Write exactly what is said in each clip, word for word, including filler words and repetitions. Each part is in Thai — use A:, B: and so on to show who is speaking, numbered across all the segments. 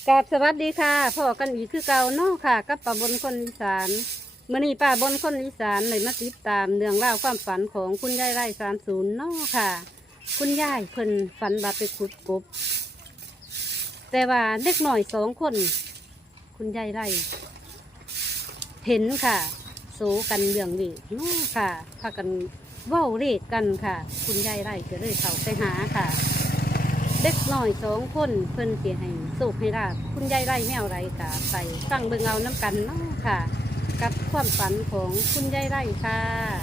A: กราบสวัสดีค่ะพ่อกันอีกคือเก่าเนาะค่ะกับป้าบนคนอีสานมื่อนี้ป้าบนคนอีสานเลยมาติดตามเรื่องราวความฝันของคุณยายไร่สามศูนย์เนาะค่ะ คุณยายเพิ่นฝันว่าไปขุดกบ แต่ว่าเล็กหน่อยสองคน คุณยายไร่เห็นค่ะโซกันเรื่องนี้เนาะค่ะพากันเว้าเลขกันค่ะ คุณยายไร่ก็เลยเข้าไปหาค่ะ เด็กน้อยสองคนเพิ่นเสียให้สูบให้ราบคุณยายไร่แมวไรกะไปฟังเบิ่งเอาน้ำกันเนาะค่ะ กับความฝันของคุณยายไร่ค่ะ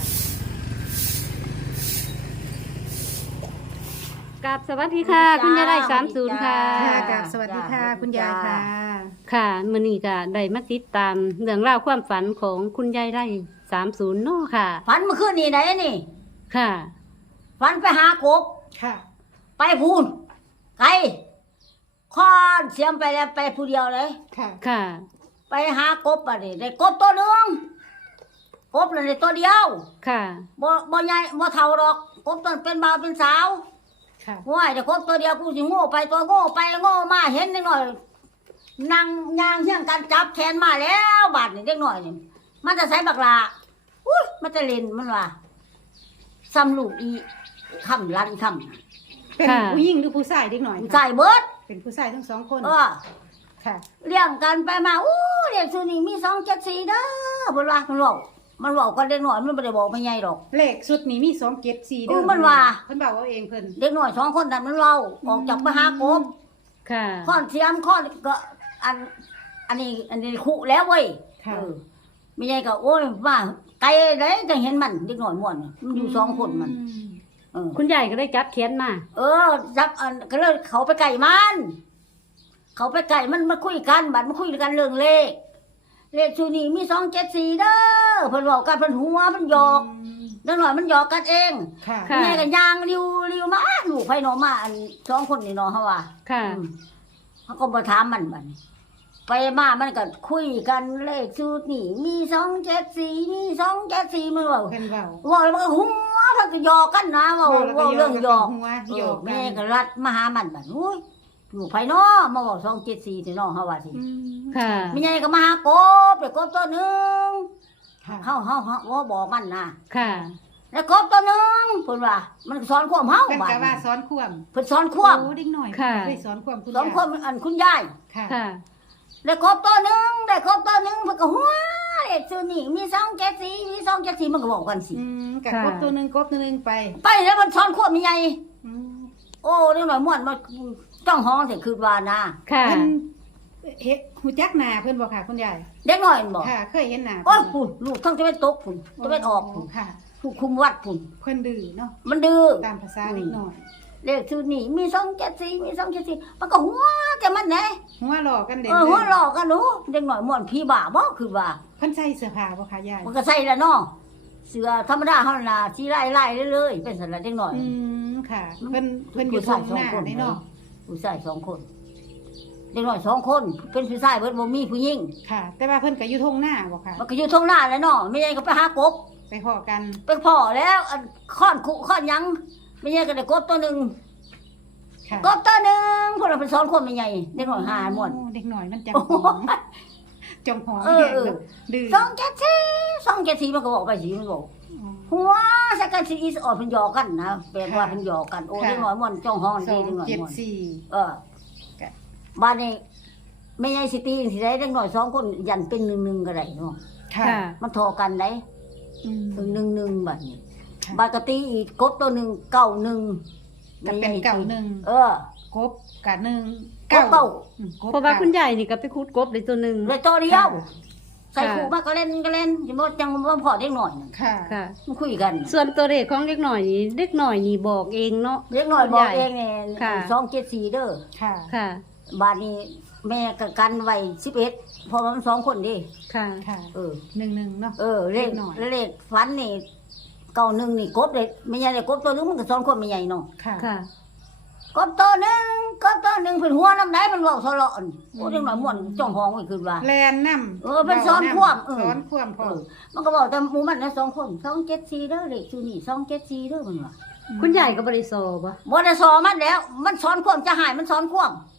A: กับสวัสดีค่ะ คุณยายไร่สามศูนย์ค่ะ
B: ค่ะกับสวัสดีค่ะ คุณยายค่ะ
A: ค่ะมื้อนี้ก็ได้มาติดตามเรื่องราวความฝันของคุณยายไร่สามศูนย์เนาะค่ะ
C: ฝันเมื่อคืนนี่ไหนนี่
A: ค่ะ
C: ฝันไปหากบ
B: ค่ะ
C: ไปพูนไกลคอนเสียมไปแล้วไปผู้เดียวเลย
B: ค่ะ
A: ค่ะ
C: ไปหากบอ่ะนี่ได้กบตัวหนึงกบเลยได้ตัวเดียว
A: ค่ะ
C: บ่บ่ใหญ่บ่เท่าดอกกบตัวเป็นบ่าวเป็นสาว
B: ค่ะ
C: ห้วยแต่กบตัวเดียวกูสิโง่ไปตัวโง่ไปโง่มาเห็นเด็กหน่อยนั่งย่างเที่ยงกันจับแขนมาแล้วบาดนี่เด็กหน่อยนี่มันจะใส่บักลาอุ้ยมันจะเล่นมันว่าซ้ำลูกอีค่ำลันค่ำ
B: เป็น
A: ค่ะ
B: ผู้หญิงหรือผู้ชายเด็กหน่อย
C: ใส่เบิด
B: เป็นผู้ชายทั้งสองคน
C: เออ
B: ค่ะ
C: เลี้ยงกันไปมาอู้เลี้ยงซูนี่มีสองเจ็ดสี่เด้อเพิ่นว่ามันบอกมันบอกกันเด็กน้อยมันไม่ได้บอกไม่ใหญ่ดอก
B: เลขสุดนี้มีสองเจ็ดสี่เด้
C: อู้มันว่า
B: เพิ่นบอกเอาเองเพิ่น
C: เด็กน้อยสองคนนั้นมันเล่าออกจากไปหากบ
A: ค่ะ
C: ข้อนเทียมข้อนก็อัน อันนี้อันนี้คุแล้วเว้ย
B: ค่ะ
C: เออไม่ใหญ่ก็โอ้ยว่าไกลเลยจะเห็นมันเด็กน้อยม่วนน่ะมันอยู่สองคนมัน เออ
A: คุณยายก็ได้จับเขียนมา
C: เออจับอันก็เลยเขาไปไก่มันเขาไปไก่มันมาคุยกันบัดมาคุยกันเรื่องเลข เลขชูนี่มีสองเจ็ดสี่เด้อเพิ่นบอกกันเพิ่นหัวมันหยอกนั่นหน่อยมันหยอกกันเอง
B: ค่ะ
A: ค่ะ
C: แม่ก็ยางริวริวมาลูกไผหนอมาอันสองคนนี่เนาะเฮาว่า
A: ค่ะ
C: อืมเขาก็บ่ถามมันบัดนี้ไปมามันก็คุยกันเลขชูนี่มีสองเจ็ดสี่มีสองเจ็ดสี่มันว่า
B: เพิ่นเว้า
C: ว่าแล้วมันก็หัวมันก็หยอกกันนะว่า
B: เว้าแล้วก็
C: ว่าเรื่องหยอก
B: หัว
C: เอ
B: หย
C: อ
B: อกกั
C: แม่
B: น
C: ก็รัดมาหามันบัดอุ้ยลูกไผเนาะมาบอกสองเจ็ดสี่สิเนาะเฮาว่าสิ
B: อืม
A: ค่ะ
C: มีไงก็มาหากบเดี๋ยวกบตัวหนึง
B: ค่ะ
C: เฮาเฮาเฮาว่าบอกมันนะ
A: ค่ะ
C: แล้วกบตัวหนึงเพิ่นว่า มันสอนความเฮา
B: เพิ่น
C: บาด
B: ก็ว่า
C: นี้
B: สอนความ
C: เพิ่นสอนความ
B: โอ้เด็กหน่อย
A: ค่ะ
B: ได้สอนความคุณ
C: สอนความอันคุณยาย
B: ค่ะ
A: ค่ะ
C: แล้วกบตัวหนึงได้กบตัวหนึงเพิ่นก็หัวเลขชื่อนี่มีสองเจ็ดสี่มีสองเจ็ดสี่มันก็บอกกันสิ
B: อืมกับ
A: ค่ะ
B: กบตัวหนึงกบตัวหนึงไป
C: ไปแล้วมันสอนความมีไง
B: อืม
C: โอ้เรื่องหน่อยม่วนมาจ้องห้องสิคือว่านะ
A: ค่ะ
B: เพิ่นเฮ็ดฮู้จักหน้าเพิ่นบ่ค่ะคุณยาย
C: เด็กน้อยมันบอก
B: ค่ะ เคยเห็นหน้า
C: โอ้ยพุ่นลูกทั้งจะเป็นตกพุ่นจะเป็นออกพุ่น
B: ค่ะ
C: ผู้คุมวัดพุ่น
B: เพิ่นดื้อเนาะ
C: มันดื้อ
B: ตามภาษาเล็กน้อย
C: เลขชื่อนี่มีสองเจ็ดสี่มีสองเจ็ดสี่มันก็หัวแต่มันไหน
B: หัวหลอกกันเด่น
C: เออหัวหลอกกันหนูเด็กหน่อยม่วนพี่บ้าบ่คือว่า
B: เพิ่นใส่เสื้อผ้าบ่คะยาย
C: มันก็ใส่ละเนาะเสื้อธรรมดาเฮาน่ะสิไล่ไล่เรื่อยๆเป็นสันละเด็กหน่อย
B: อืมค่ะ เพิ่นเพิ่นอยู่ตรงหน้าได้เนาะ
C: ผู้ชายสองคนเด็กหน่อยสองคนเป็นผู้ชายเบิดบ่มีผู้หญิง
B: ค่ะ แต่ว่าเพิ่นก็อยู่ทงหน้าบ่ค่ะ
C: มันก็อยู่ทงหน้าแหล้วเนาะไม่ใช่ก็ไปหากบ
B: ไปพ้อกัน
C: ไปพ่อแล้วอันค้อนคุค้อนหยังไม่ใช่ก็ได้กบตัวหนึง
B: ค่ะ
C: กบตัวหนึงพวกเราไปสอนคนไม่ใหญ่เด็กหน่อยหาม่วน
B: โอ้เด็กน้อยมันจัง
C: โอ้
B: หอมจงหอม
C: เออ
B: แห้ง
C: เออ
B: แบบดื้อ
C: สองเจ็ดสี่สองเจ็ดสี่มันก็บอกไปสิมันบอก
B: อ๋อ
C: หัวสักกันสิอีสออกเป็นหยอกกันนะแปลว่า
B: ค่ะ
C: เป็นหยอกกันโอ้
B: ค่ะ
C: เด็กน้อยม่วนจ้องห้อง
B: สอ
C: ดี
B: ง
C: เด็กน้อย
B: เจ็ด
C: ม่วน
B: สี่
C: เออบ้านนี้ไม่ใช่สิตีสิได้เด็กน้อยสองคนยันเป็นหนึ่งหนึ่งก็ได้เนาะ
B: ค่ะ
A: ค่ะ
C: มันทอกันได้
B: อืม
C: หนึ่งหนึ่งบัดนี้
B: ค่ะ
C: บาดกตีอีกกบตัวหนึ่งเก้าหนึ่ง
B: ก็เป็นเก่าหนึ่ง
C: เออก
B: บกะหนึ่ง
C: กบเก้า
B: อืมกบ
A: เพราะว่า
B: ก้
A: คุณยายนี่ก็ไปคุดกบได้ตัวหนึ่ง
C: เลยตัวเดียว
B: ค่ะ
C: ใส่ขู่มาก็เล่นก็เล่นจะบ่จังบ่พอเด็กน้อยน่ะ
B: ค่ะ
A: ค่ะ
C: มันคุยกัน
A: ส่วนตัวเลขของเล็กหน่อยนี่เล็กหน่อยนี่บอกเองเนาะ
C: เด็กน้อยบอกเองนี่
A: ค่ะ
C: สองเจ็ดสี่เด้อ
B: ค่ะ
A: ค่ะ
C: บาดนี้แม่ก็กันไว้สิบเอ็ดเพราะว่ามันสองคนดิ
A: ค่ะ
B: ค่ะ
C: เออ
B: หนึ่งหนึ่งเนาะ
C: เออเลข
B: เล็กน้อย
C: เลขฟันนี่เก้าหนึ่งนี่กบเลยไม่ใช่เลยกบตัวหนึงมันก็สองคนไม่ใหญ่เนาะ
B: ค่ะ
A: ค่ะ
C: กบตัวหนึงกบตัวหนึงเพิ่นหัวน้ำไหนมันเว้าทะเลาะอันโอ้เด็กน้อยม่วนจ้องห้องไว้คือว่า
B: แลนน้ำ
C: เออเป็นซ้อนควบเออ
B: ซ้อนควบพ
C: เอ
B: อ
C: อมันก็บอกแต่หมู่มันนะสองคนสองเจ็ดสี่เด้อเลขชูนี่สองเจ็ดสี่เด้อมันว่า
A: คุณยายก็บริโซบ่
C: บ่ได้สอมันแล้ว มันสอนความจะหายมันสอนความ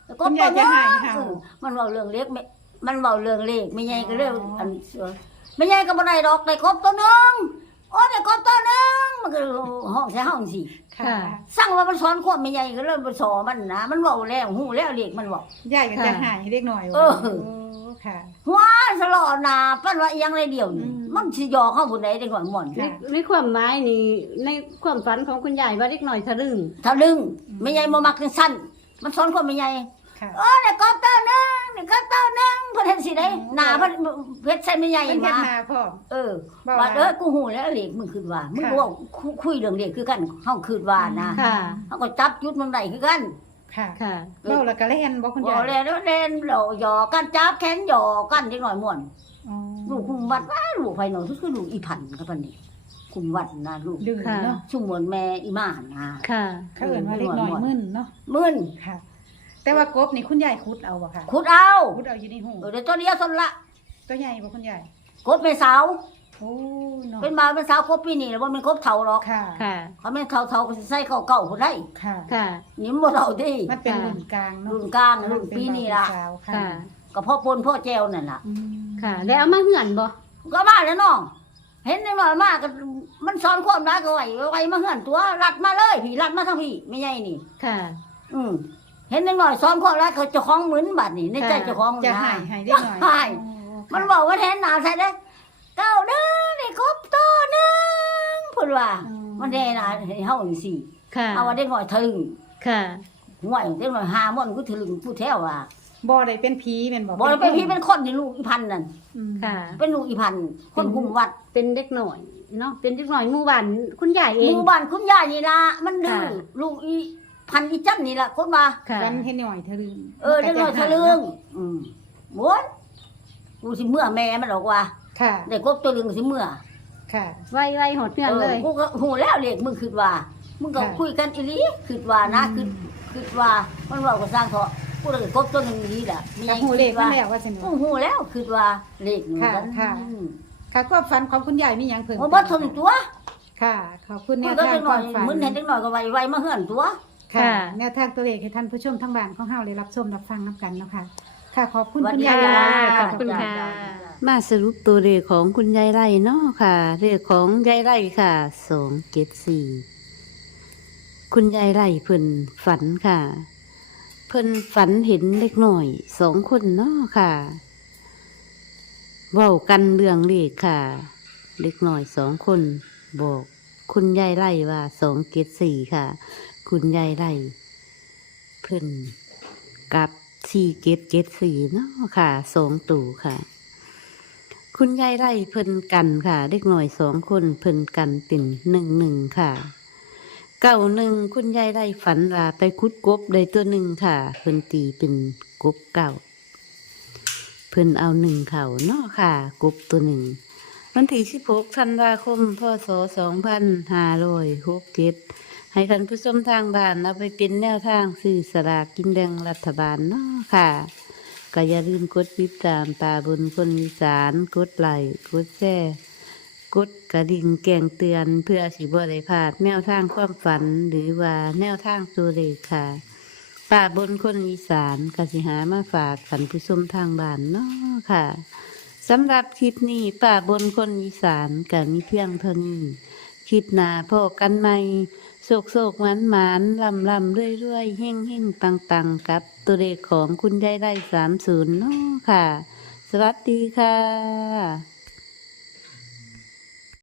C: ก็
B: คุณยายจะหายเห่า
C: เออมันเว้าเรื่องเล็กไม่มันเว้าเรื่องเลขไม่ใหญ่ก็เรื่องอันเสือไม่ใหญ่ก็บ่ได้ดอกได้ครบตัวหนึงโอ้ได้ครบตัวหนึงมันก็ห้องใส่ห้องสิ
B: ค่ะ
C: สั่งว่ามันสอนความไม่ใหญ่ก็เลยบ่สอนมันนะมันเว้าแล้วฮู้แล้วเลขมันเว้าย
B: ายก็จะหายให้เด็กหน่อย
C: เออ
B: โอ้ค่ะ
C: หัวสลอหนาปั้นว่าอีหยังไรเดียวนี่
B: อืม
C: มันสิยอเข้าผู้ใดได้ก่อนม่วน
A: ในในความหมายนี่ในความฝันของคุณยายว่าเด็กหน่อยทะลึ่ง
C: ถ้าลึงไม่ใหญ่บ่มักจังซั่นมันสอนความไม่ใหญ่
B: ค่ะ
C: เออได้กอบเต้านึงได้กอบเต้านึงเพิ่นเฮ็ดสิได้หน้าเพิ่นเฮ็ดใส่ไม่ใหญ่
B: เป็นเฮ็ด
C: มา
B: นาพ่อ
C: เออ
B: ว่า
C: ว่าเด้อกูฮู้แล้วเลขมึงคิดว่ามึง
B: ค่ะ
C: เว้าคุยเรื่องเลขคือกันเฮาคิดว่านะ
A: ค่ะ
C: เฮาก็จับจุดมันได้คือกัน
B: ค่ะ
A: ค่ะ
B: เว้าแล้วก็เล่นบ่คุณ
C: บ่
B: ยาย
C: แล้วเล่นเราหยอกกันจับแขนหยอกกันจังหน่อยม่วน
B: อ๋อ
C: ลูกคุมวัดว่าลูกไผหนอคือลูกอีพันกับปานนี้คุมวัดนะลูก
B: ดื้อ
A: ค่ะ
B: เนาะ
C: ชุมมวนแม่อีหมานะ
A: ค่ะ
B: เขาเอิ้นว่าเล็กน้อยมึนเนาะ
C: มึน
B: ค่ะ แต่ว่ากบนี่คุณยายขุดเอาบ่ค่ะ
C: ขุดเอา
B: ขุดเอาอยู่ในหู
C: เออเดี๋ยวตัวเดียวทนละ
B: ตัวใหญ่บ่คุณยาย
C: กบเป็นสาว
B: โอ้เนาะ
C: เป็นบ่าวเป็นสาวกบปีนี้แล้วบ่แม่นกบเฒ่าหรอก
B: ค่ะ
A: ค่ะ
C: เขาแม่นเฒ่าเฒ่าก็สิใส่เข้าเก่าพุ่นได้
B: ค่ะ
A: ค่ะ
C: นี่มันบ่เฒ่าติ
B: มันเป็น
A: ค่ะ
B: รุ่นกลางเนาะ
C: รุ่นกลางรุ่นปีนี้ล่ะ
B: เป็บ่าวเป็นสาว
A: ค่ะ
C: ก็พ่อปนพ่อแจวนั่นล่ะ
B: อืม
A: ค่ะ แล้วเอามาเหือนบ่
C: ก็มาแล้วน้องเห็นได้ว่ามาก็มันสอนความรักก็ไว้ไว้มาเฮือนตัวรัดมาเลยพี่รัดมาทางพี่ไม่ใหญ่นี่
A: ค่ะ
C: อืมเห็นได้หน่อยสอนความรักเขาเจ้าของเหมือนบัดนี่ในใจเจ้าของ
B: จะ
C: นะ
B: หายหายได้หน่อย
C: หาย
B: โอ้
C: มันบอกว่าแทนหนาใส่ได้เก้าเด้อนี่ครบตัวหนึงพูดว่า มันแน่นะให้เฮาจังซี่
A: ค่ะ
C: เอาว่าเด็กน้อยทะลึง
A: ค่ะ
C: ห่วยเด็กน้อยหาม่อนกูทะลึงผู้แท้ว่า
B: บ่ได้เป็นผีแม่นบ่
C: บ่ได้เป็นพี่เป็นคนนี่ลูกอีพันนั่น
B: อืม
A: ค่ะ
C: เป็นลูกอีพันคนคุมวัด
A: เป็นเด็กหน่อยเนาะ เป็นเด็กหน่อยหมู่บ้านคุณยาย
C: ห
A: เอง
C: มู่บ้านคุณยายนี่ล่ะมันดื้อ
A: ค่ะ
C: ลูกอีพันอีจันนี่ล่ะคนว่า
A: ค่ะ
B: กันเฮ็ดหน่อยทะลึง
C: เออเด็กน้อยทะลึงอืมม้วนกูสิเมื่อแม่มันบอกว่า
B: ค่ะ
C: ได้กบตัวลึงสิเมื่อ
B: ค่ะ
A: ไวไวหดเหือนเลย
C: กูก็หูแล้วเลขมึงคิดว่า มึงก็
B: ค่ะ
C: คุยกันอีหลีคิดว่านะคิดคิดว่ามันเว้าก็สร้างเถาะกูเลยกบตัวหนึงอีหลีล่ะมี
B: กับหูเลขมันแล้วว่าซั่น
C: กู
B: บ่
C: หูแล้วคิดว่าเลขนี่
B: ค่ะ
C: กัน
B: ค่ะ
C: อืม
B: ค่ะความฝันของคุณยายมีหยังเพิ่ม
C: บ่บ่ทนตัว
B: ค่ะ ขอบคุณแน
C: มึง
B: ว
C: ก็
B: ทาง
C: จังห
B: ค
C: น่อ
B: วาย มฝัน
C: มึงเห็นจังหน่อยก็ไว้ไว้มาเฮือนตัว
B: ค่ะ
A: ค่ะ
B: แนวทางตัวเลขให้ท่านผู้ชมทั้งบ้านของเฮาได้รับชมรับฟังนํกันเนาะค่ะ ค่ะ ขอบคุณ
C: สวัส
B: คุณ
C: ดี
B: ยาย
C: ค่ะ
B: หลายๆ
A: ขอบคุณค่ะ
C: จ้า
A: มาสรุปตัวเลขของคุณยายไร่เนาะค่ะเลขของยายไร่ค่ะสองเจ็ดสี่คุณยายไร่เพิ่นฝันค่ะ เพิ่นฝันเห็นเล็กหน่อยสองคนเนาะค่ะเว้ากันเรื่องเลขค่ะ เล็กหน่อยสองคนบอก คุณยายไร่ว่าสองเจ็ดสี่ค่ะ คุณยายไร่เพิ่นกับสี่เจ็ดเจ็ดสี่เนาะค่ะสองตู่ค่ะ คุณยายไร่เพิ่นกันค่ะ เด็กหน่อยสองคนเพิ่นกันเป็นหนึ่งหนึ่งค่ะเก้าหนึ่งคุณยายไร่ฝันว่าไปคุดกบได้ตัวหนึ่งค่ะ เพิ่นตีเป็นกบเก่าเพิ่นเอาหนึ่งเข่าเนาะค่ะ กบตัวหนึ่งวันที่สิบหกธันวาคมพศสองพันห้าร้อยหกเจ็ดให้ท่านผู้ชมทางบ้านเอาไปเป็นแนวทางซื้อสลากกินแบ่งรัฐบาลเนาะค่ะก็อย่าลืมกดติดตามป่าบนคนอีสานกดไลค์กดแชร์กดกระดิ่งแจ้งเตือนเพื่อสิบ่ได้พลาดแนวทางความฝันหรือว่าแนวทางตัวเลขค่ะป่าบนคนอีสานกสิหามาฝากท่านผู้ชมทางบ้านเนาะค่ะสำหรับคลิปนี้ป่าบนคนอีสานก็มีเพียงเท่านี้คลิปหน้าพบกันใหม่โศกโศกหวานหวานลำลำเรื่อยเรื่อยเฮ่งเฮ่งปังปังกับตัวเลขของคุณยายไร่สามศูนย์เนาะค่ะ สวัสดีค่ะ